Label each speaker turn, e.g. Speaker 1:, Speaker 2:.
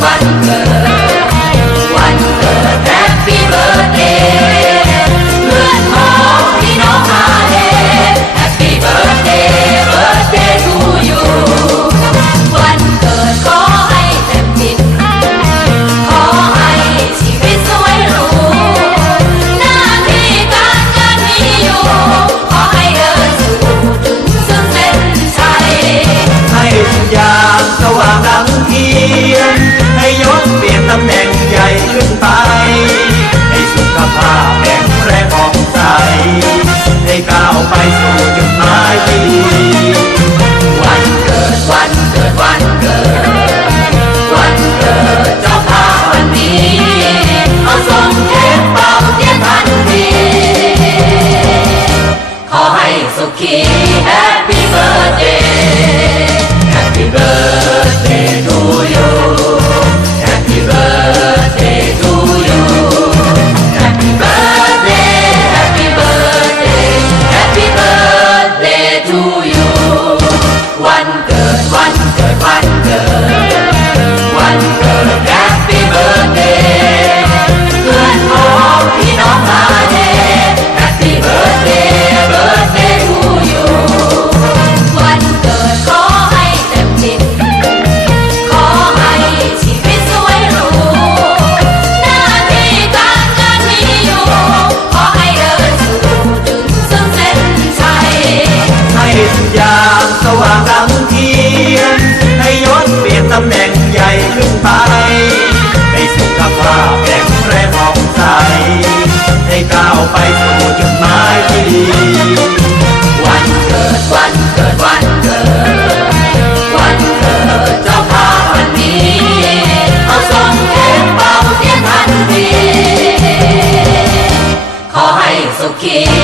Speaker 1: wonder อย่างส
Speaker 2: ว่างดังเทียนให้ยศเปลี่ยนตำแหน่งใหญ่ขึ้นไปให้สุขภาพแข็งแรงออกใสให้ก้าวไปสู่จุดหมายที่ดี
Speaker 1: วันเกิดวันเกิดวันเกิด วันเกิดเจ้าภาพวันนี้เอาส่งเค้กเป่าเทียนทันทีขอให้สุขี